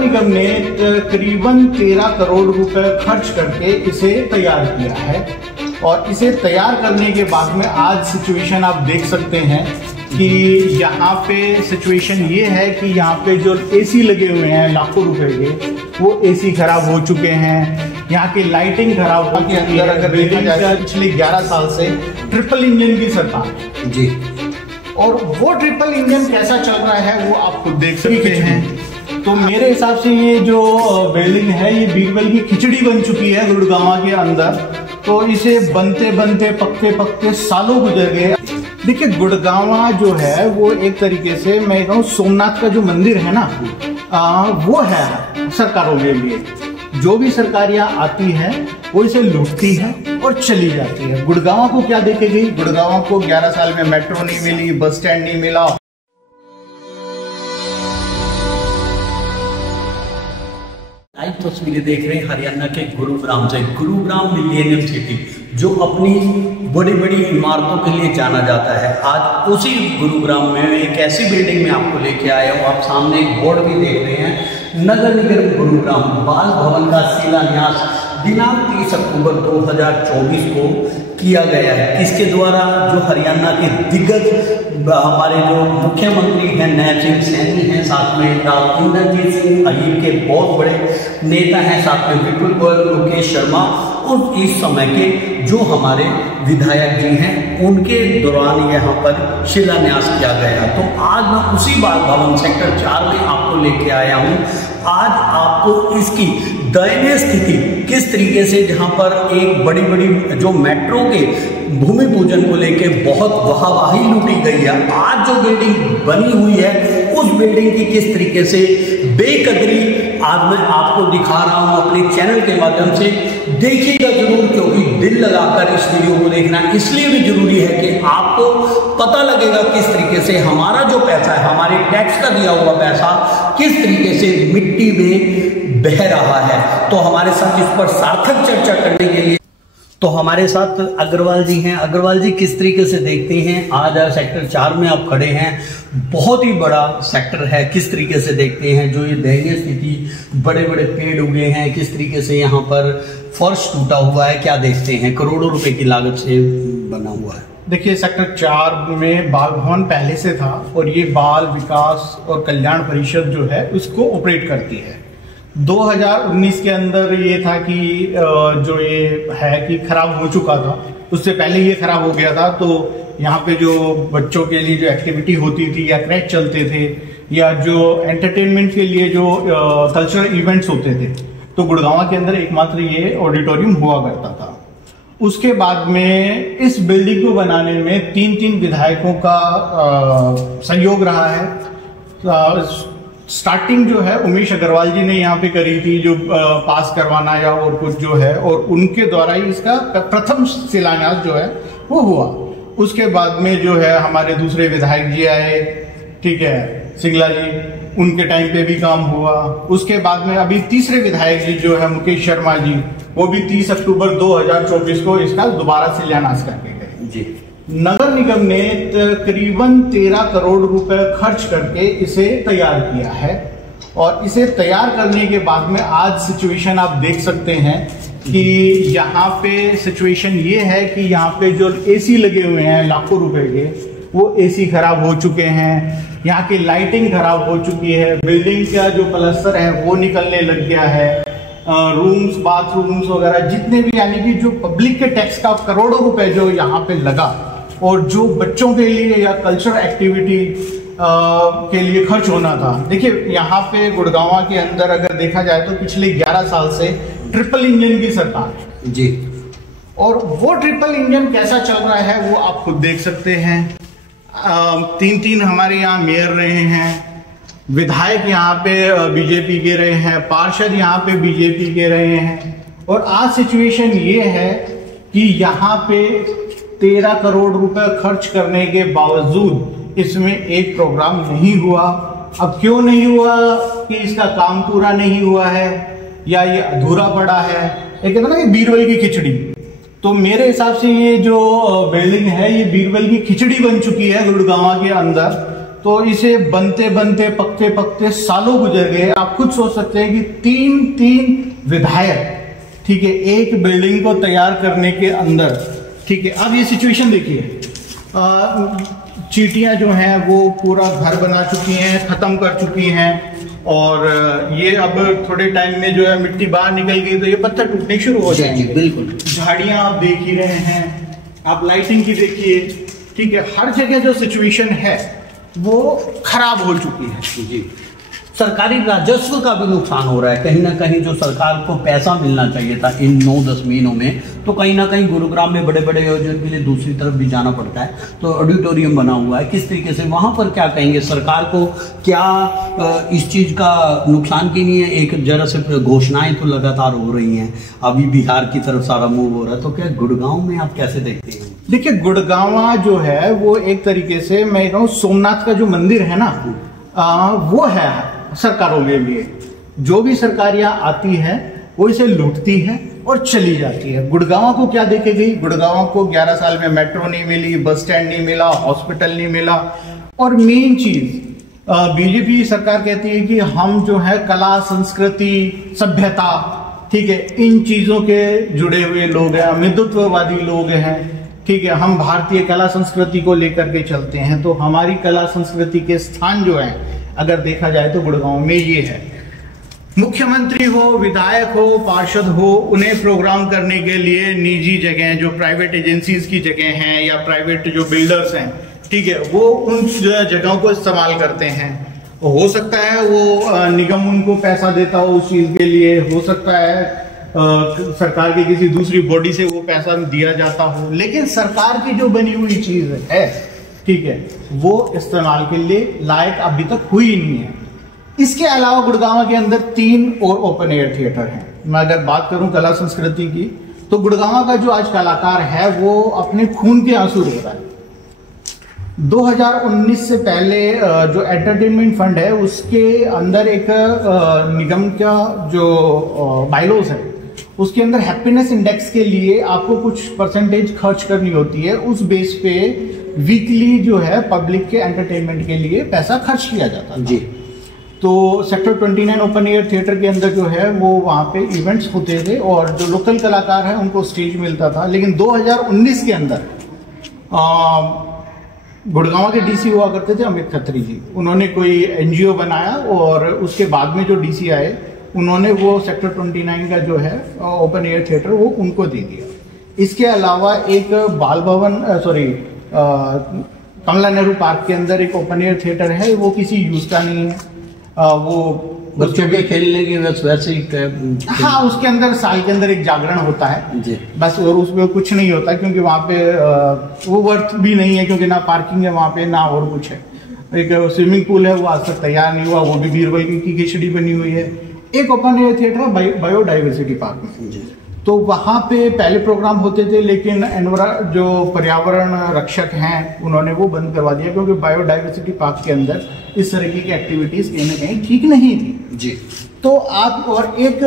निगम ने करीबन 13 करोड़ रुपए खर्च करके इसे तैयार किया है और इसे तैयार करने के बाद में आज सिचुएशन आप देख सकते हैं कि यहाँ पे सिचुएशन ये है कि यहाँ पे जो एसी लगे हुए हैं लाखों रुपए के, वो एसी खराब हो चुके हैं। यहाँ की लाइटिंग खराब हो के अंदर अगर देखा जाए पिछले 11 साल से ट्रिपल इंजन की सरकार जी, और वो ट्रिपल इंजन कैसा चल रहा है वो आप खुद देख सकते हैं। तो मेरे हिसाब से ये जो बिल्डिंग है ये बीरबल की खिचड़ी बन चुकी है गुड़गांव के अंदर। तो इसे बनते बनते पकते पकते सालों गुजर गए। देखिए गुड़गांव जो है वो एक तरीके से मैं कहूँ सोमनाथ का जो मंदिर है ना वो है सरकारों के लिए। जो भी सरकार यहाँ आती है वो इसे लूटती है और चली जाती है। गुड़गांव को क्या देखेगी? गुड़गांव को 11 साल में मेट्रो नहीं मिली, बस स्टैंड नहीं मिला। लाइव तस्वीरें देख रहे हैं हरियाणा के गुरुग्राम से। गुरुग्राम मिलेनियम सिटी जो अपनी बड़ी बड़ी इमारतों के लिए जाना जाता है, आज उसी गुरुग्राम में एक ऐसी बिल्डिंग में आपको लेके आया हूँ। आप सामने एक बोर्ड भी देख रहे हैं, नगर निगम गुरुग्राम बाल भवन का शिलान्यास दिनांक 30 अक्टूबर 2024 को किया गया है। इसके द्वारा जो हरियाणा के दिग्गज हमारे जो मुख्यमंत्री हैं नैब सिंह सैनी हैं, साथ में इंद्रजीत सिंह अहीर के बहुत बड़े नेता हैं, साथ में विपुल गोयल, मुकेश शर्मा और इस समय के जो हमारे विधायक जी हैं उनके दौरान यहाँ पर शिलान्यास किया गया। तो आज मैं उसी बाल भवन सेक्टर 4 में आपको लेके आया हूँ। आज आपको इसकी दयनीय स्थिति किस तरीके से, जहाँ पर एक बड़ी बड़ी जो मेट्रो के भूमि पूजन को लेके बहुत वाहवाही लूटी गई है, आज जो बिल्डिंग बनी हुई है उस बिल्डिंग की किस तरीके से बेकदरी आज मैं आपको दिखा रहा हूं अपने चैनल के माध्यम से। देखिएगा जरूर, क्योंकि दिल लगाकर इस वीडियो को देखना इसलिए भी जरूरी है कि आपको पता लगेगा किस तरीके से हमारा जो पैसा है, हमारे टैक्स का दिया हुआ पैसा किस तरीके से मिट्टी में बह रहा है। तो हमारे साथ इस पर सार्थक चर्चा करने के लिए तो हमारे साथ अग्रवाल जी हैं। अग्रवाल जी, किस तरीके से देखते हैं आज सेक्टर 4 में आप खड़े हैं, बहुत ही बड़ा सेक्टर है, किस तरीके से देखते हैं जो ये दयनीय स्थिति, बड़े बड़े पेड़ उगे हैं, किस तरीके से यहाँ पर फर्श टूटा हुआ है, क्या देखते हैं? करोड़ों रुपए की लागत से बना हुआ है। देखिए सेक्टर 4 में बाल भवन पहले से था और ये बाल विकास और कल्याण परिषद जो है उसको ऑपरेट करती है। 2019 के अंदर ये था कि जो ये है कि खराब हो चुका था, उससे पहले ये खराब हो गया था। तो यहाँ पे जो बच्चों के लिए जो एक्टिविटी होती थी या क्रैच चलते थे या जो एंटरटेनमेंट के लिए जो कल्चरल इवेंट्स होते थे, तो गुड़गांव के अंदर एकमात्र ये ऑडिटोरियम हुआ करता था। उसके बाद में इस बिल्डिंग को बनाने में 3 विधायकों का सहयोग रहा है। स्टार्टिंग जो है उमेश अग्रवाल जी ने यहाँ पे करी थी, जो पास करवाना या और कुछ जो है, और उनके द्वारा ही इसका प्रथम शिलान्यास जो है वो हुआ। उसके बाद में जो है हमारे दूसरे विधायक जी आए, ठीक है, सिंगला जी, उनके टाइम पे भी काम हुआ। उसके बाद में अभी तीसरे विधायक जी जो है मुकेश शर्मा जी, वो भी 30 अक्टूबर 2024 को इसका दोबारा शिलान्यास करके गए जी। नगर निगम ने करीबन 13 करोड़ रुपए खर्च करके इसे तैयार किया है और इसे तैयार करने के बाद में आज सिचुएशन आप देख सकते हैं कि यहाँ पे सिचुएशन ये है कि यहाँ पे जो एसी लगे हुए हैं लाखों रुपए के, वो एसी खराब हो चुके हैं। यहाँ की लाइटिंग खराब हो चुकी है, बिल्डिंग का जो प्लास्टर है वो निकलने लग गया है, रूम्स, बाथरूम्स वगैरह जितने भी, यानी कि जो पब्लिक के टैक्स का करोड़ों रुपए जो यहाँ पे लगा और जो बच्चों के लिए या कल्चरल एक्टिविटी के लिए खर्च होना था। देखिए यहाँ पे गुड़गांव के अंदर अगर देखा जाए तो पिछले 11 साल से ट्रिपल इंजन की सरकार जी, और वो ट्रिपल इंजन कैसा चल रहा है वो आप खुद देख सकते हैं। 3 हमारे यहाँ मेयर रहे हैं, विधायक यहाँ पे बीजेपी के रहे हैं, पार्षद यहाँ पे बीजेपी के रहे हैं, और आज सिचुएशन ये है कि यहाँ पे 13 करोड़ रुपए खर्च करने के बावजूद इसमें एक प्रोग्राम नहीं हुआ। अब क्यों नहीं हुआ? कि इसका काम पूरा नहीं हुआ है या ये अधूरा पड़ा है। ये कहते ना कि बीरबल की खिचड़ी। तो मेरे हिसाब से ये जो बिल्डिंग है ये बीरबल की खिचड़ी बन चुकी है गुड़गांव के अंदर। तो इसे बनते बनते पकते पकते सालों गुजर गए। आप खुद सोच सकते हैं कि तीन विधायक, ठीक है, एक बिल्डिंग को तैयार करने के अंदर, ठीक है। अब ये सिचुएशन देखिए, चींटियां जो हैं वो पूरा घर बना चुकी हैं, खत्म कर चुकी हैं, और ये अब थोड़े टाइम में जो है मिट्टी बाहर निकल गई तो ये पत्थर टूटने शुरू हो जाएंगे। बिल्कुल। झाड़ियां आप देख ही रहे हैं, आप लाइटिंग की देखिए, ठीक है, हर जगह जो सिचुएशन है वो खराब हो चुकी है जी। सरकारी राजस्व का भी नुकसान हो रहा है, कहीं ना कहीं जो सरकार को पैसा मिलना चाहिए था इन 9-10 महीनों में, तो कहीं ना कहीं गुरुग्राम में बड़े बड़े आयोजन के लिए दूसरी तरफ भी जाना पड़ता है। तो ऑडिटोरियम बना हुआ है, किस तरीके से वहां पर क्या कहेंगे, सरकार को क्या इस चीज का नुकसान की नहीं है? एक जरा से घोषणाएं तो लगातार हो रही हैं, अभी बिहार की तरफ सारा मूव हो रहा है, तो क्या गुड़गांव में आप कैसे देखते हैं? देखिए, गुड़गांव जो है वो एक तरीके से मैं कहूँ सोमनाथ का जो मंदिर है ना, वो है सरकारों के लिए। जो भी सरकारियां आती है वो इसे लूटती है और चली जाती है। गुड़गांव को क्या देके गई? गुड़गांव को 11 साल में मेट्रो नहीं मिली, बस स्टैंड नहीं मिला, हॉस्पिटल नहीं मिला, और मेन चीज बीजेपी सरकार कहती है कि हम जो है कला, संस्कृति, सभ्यता, ठीक है, इन चीजों के जुड़े हुए लोग हैं, हिंदुत्ववादी लोग हैं, ठीक है, हम भारतीय कला संस्कृति को लेकर के चलते हैं। तो हमारी कला संस्कृति के स्थान जो है अगर देखा जाए तो गुड़गांव में ये है। मुख्यमंत्री हो, विधायक हो, पार्षद हो, उन्हें प्रोग्राम करने के लिए निजी जगह, जो प्राइवेट एजेंसीज की जगह हैं या प्राइवेट जो बिल्डर्स हैं, ठीक है, वो उन जगहों को इस्तेमाल करते हैं। हो सकता है वो निगम उनको पैसा देता हो उस चीज के लिए, हो सकता है सरकार की किसी दूसरी बॉडी से वो पैसा दिया जाता हो, लेकिन सरकार की जो बनी हुई चीज है, ठीक है, वो इस्तेमाल के लिए लायक अभी तक हुई नहीं है। इसके अलावा गुड़गांव के अंदर 3 और ओपन एयर थिएटर हैं। मैं अगर बात करूं कला संस्कृति की, तो गुड़गांव का जो आज कलाकार है वो अपने खून के आंसू रो रहा है। 2019 से पहले जो एंटरटेनमेंट फंड है उसके अंदर एक निगम का जो बायलॉज है उसके अंदर हैप्पीनेस इंडेक्स के लिए आपको कुछ परसेंटेज खर्च करनी होती है। उस बेस पे वीकली जो है पब्लिक के एंटरटेनमेंट के लिए पैसा खर्च किया जाता है जी। तो सेक्टर 29 ओपन एयर थिएटर के अंदर जो है वो वहाँ पे इवेंट्स होते थे और जो लोकल कलाकार हैं उनको स्टेज मिलता था। लेकिन 2019 के अंदर गुड़गांव के डीसी हुआ करते थे अमित खत्री जी, उन्होंने कोई एनजीओ बनाया और उसके बाद में जो डीसी आए उन्होंने वो सेक्टर 29 का जो है ओपन एयर थिएटर वो उनको दे दिया। इसके अलावा एक बाल भवन कमला नेहरू पार्क के अंदर एक ओपन एयर थिएटर है, वो किसी यूज का नहीं है, वो बच्चों के खेलने की वैसे ही। हाँ, उसके अंदर साल के अंदर एक जागरण होता है जी बस, और उसमें कुछ नहीं होता क्योंकि वहाँ पे वो वर्थ भी नहीं है क्योंकि ना पार्किंग है वहाँ पे ना और कुछ है। एक स्विमिंग पूल है वो आज तक तैयार नहीं हुआ, वो भी बीरबल की खिचड़ी बनी हुई है। एक ओपन एयर थिएटर है बायोडाइवर्सिटी पार्क में जी, तो वहाँ पे पहले प्रोग्राम होते थे लेकिन जो पर्यावरण रक्षक हैं उन्होंने वो बंद करवा दिया क्योंकि बायोडाइवर्सिटी पार्क के अंदर इस तरह की एक्टिविटीज कहीं ना कहीं ठीक नहीं थी जी। तो आप और एक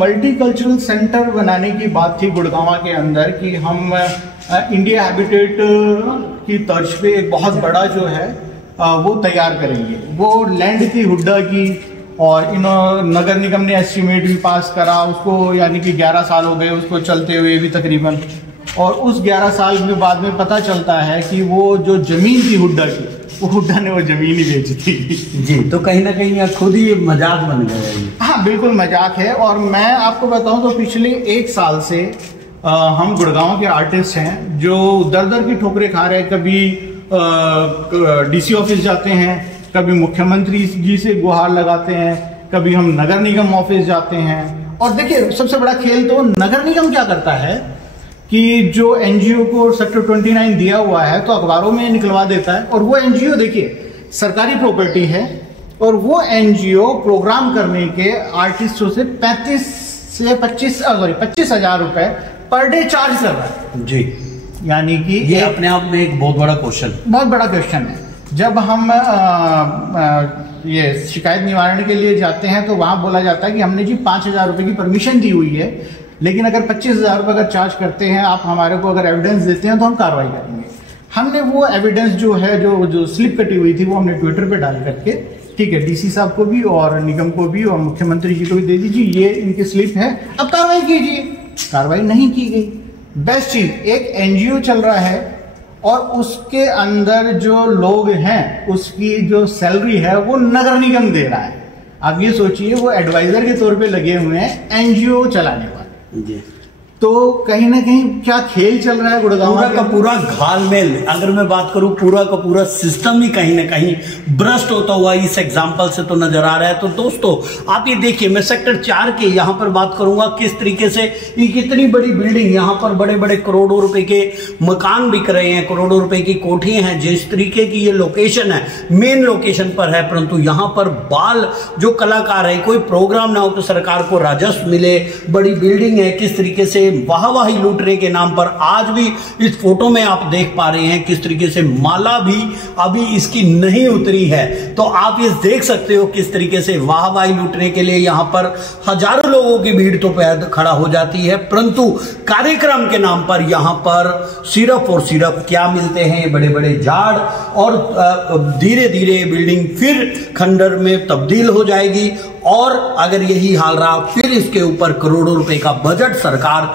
मल्टीकल्चरल सेंटर बनाने की बात थी गुड़गांव के अंदर कि हम इंडिया हैबिटेट की तर्ज पे एक बहुत बड़ा जो है वो तैयार करेंगे। वो लैंड की हुड्डा की और इन नगर निगम ने एस्टिमेट भी पास करा उसको, यानी कि 11 साल हो गए उसको चलते हुए भी तकरीबन, और उस 11 साल के बाद में पता चलता है कि वो जो जमीन थी हुड्डा की, वो हुड्डा ने वो जमीन ही बेच दी जी। तो कहीं ना कहीं खुद ही मजाक बन गया है। हाँ बिल्कुल मजाक है। और मैं आपको बताऊं तो पिछले 1 साल से हम गुड़गांव के आर्टिस्ट हैं जो दर दर की ठोकरें खा रहे हैं। कभी डीसी ऑफिस जाते हैं, कभी मुख्यमंत्री जी से गुहार लगाते हैं, कभी हम नगर निगम ऑफिस जाते हैं। और देखिए सबसे बड़ा खेल तो नगर निगम क्या करता है कि जो एनजीओ को सेक्टर 29 दिया हुआ है तो अखबारों में निकलवा देता है, और वो एनजीओ देखिए सरकारी प्रॉपर्टी है और वो एनजीओ प्रोग्राम करने के आर्टिस्टों से 25,000 रुपए पर डे चार्ज कर रहा है जी। यानी कि ये अपने आप में एक बहुत बड़ा क्वेश्चन है। जब हम ये शिकायत निवारण के लिए जाते हैं तो वहां बोला जाता है कि हमने जी 5,000 रुपए की परमिशन दी हुई है, लेकिन अगर 25,000 रुपए अगर चार्ज करते हैं आप हमारे को अगर एविडेंस देते हैं तो हम कार्रवाई करेंगे। हमने वो एविडेंस जो है, जो स्लिप कटी हुई थी, वो हमने ट्विटर पे डाल करके, ठीक है, डीसी साहब को भी और निगम को भी और मुख्यमंत्री जी को भी दे दीजिए, ये इनकी स्लिप है, अब कार्रवाई कीजिए। कार्रवाई नहीं की गई। बेस्ट चीज, एक एनजीओ चल रहा है और उसके अंदर जो लोग हैं उसकी जो सैलरी है वो नगर निगम दे रहा है। आप ये सोचिए, वो एडवाइजर के तौर पे लगे हुए हैं एनजीओ चलाने वाले। तो कहीं ना कहीं क्या खेल चल रहा है गुड़गांव पूरा का पूरा घालमेल, अगर मैं बात करूं पूरा का पूरा सिस्टम ही कहीं ना कहीं भ्रष्ट होता हुआ इस एग्जाम्पल से तो नजर आ रहा है। तो दोस्तों आप ये देखिए, मैं सेक्टर 4 के यहाँ पर बात करूंगा किस तरीके से ये कितनी बड़ी बिल्डिंग, यहाँ पर बड़े बड़े करोड़ों रुपए के मकान बिक रहे हैं, करोड़ों रुपए की कोठियां हैं। जिस तरीके की ये लोकेशन है, मेन लोकेशन पर है, परंतु यहाँ पर बाल जो कलाकार है, कोई प्रोग्राम ना हो तो सरकार को राजस्व मिले, बड़ी बिल्डिंग है, किस तरीके से वाहवाही लूटने के नाम पर आज भी इस फोटो में आप देख पा रहे हैं किस तरीके से माला भी अभी इसकी नहीं उतरी है। तो आप ये देख सकते हो किस तरीके से वाहवाही लूटने के लिए यहाँ पर हजारों लोगों की भीड़ तो पैद खड़ा हो जाती है, परंतु कार्यक्रम के नाम पर यहाँ पर सिर्फ और सिर्फ क्या मिलते हैं, बड़े बड़े झाड़, और धीरे धीरे बिल्डिंग फिर खंडर में तब्दील हो जाएगी। और अगर यही हाल रहा फिर इसके ऊपर करोड़ों रुपए का बजट सरकार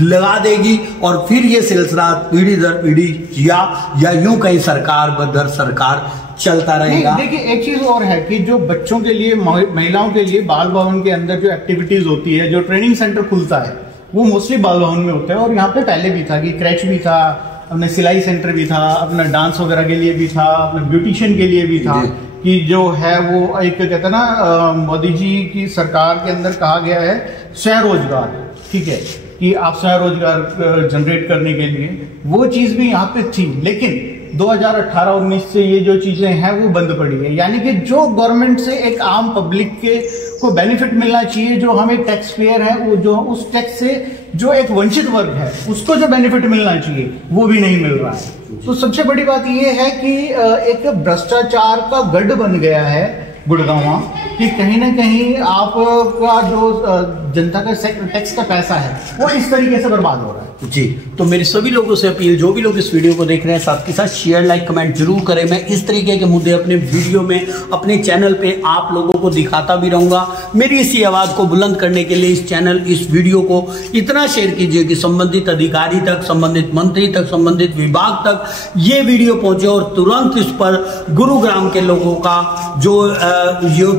लगा देगी और फिर ये सिलसिला पीढ़ी दर पीढ़ी या यूं कहीं सरकार बदर सरकार चलता रहेगा। देखिए एक चीज और है कि जो बच्चों के लिए, महिलाओं के लिए बाल भवन के अंदर जो एक्टिविटीज होती है, जो ट्रेनिंग सेंटर खुलता है, वो मोस्टली बाल भवन में होता है। और यहाँ पे पहले भी था कि क्रैच भी था, अपना सिलाई सेंटर भी था, अपना डांस वगैरह के लिए भी था, अपना ब्यूटिशियन के लिए भी था, कि जो है वो एक कहते हैं ना, मोदी जी की सरकार के अंदर कहा गया है स्वरोजगार, ठीक है, कि आप स्वरोजगार जनरेट करने के लिए वो चीज भी यहाँ पे थी। लेकिन 2018-19 से ये जो चीजें हैं वो बंद पड़ी है। यानी कि जो गवर्नमेंट से एक आम पब्लिक के को बेनिफिट मिलना चाहिए, जो हमें टैक्स पेयर है, वो जो उस टैक्स से जो एक वंचित वर्ग है उसको जो बेनिफिट मिलना चाहिए वो भी नहीं मिल रहा है। तो सबसे बड़ी बात ये है कि एक भ्रष्टाचार का गढ़ बन गया है गुड़गांव, कि कहीं ना कहीं आपका जो जनता का टैक्स का पैसा है वो इस तरीके से बर्बाद हो रहा है। जी, तो मेरी सभी लोगों से अपील, जो भी लोग इस वीडियो को देख रहे हैं, साथ के साथ शेयर लाइक कमेंट जरूर करें। मैं इस तरीके के मुद्दे अपने वीडियो में, अपने चैनल पे आप लोगों को दिखाता भी रहूंगा। मेरी इसी आवाज को बुलंद करने के लिए इस वीडियो को इतना शेयर कीजिए कि संबंधित अधिकारी तक, संबंधित मंत्री तक, संबंधित विभाग तक ये वीडियो पहुंचे और तुरंत इस पर गुरुग्राम के लोगों का जो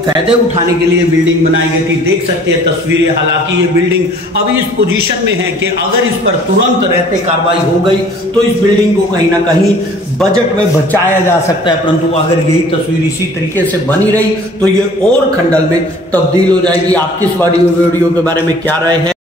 फायदे उठाने के लिए बिल्डिंग बनाई गई थी, देख सकते हैं तस्वीरें। हालांकि ये बिल्डिंग अभी इस पोजीशन में है कि अगर इस पर तुरंत रहते कार्रवाई हो गई तो इस बिल्डिंग को कहीं ना कहीं बजट में बचाया जा सकता है, परंतु अगर यही तस्वीर इसी तरीके से बनी रही तो ये और खंडल में तब्दील हो जाएगी। आपकी इस वीडियो के बारे में क्या राय है?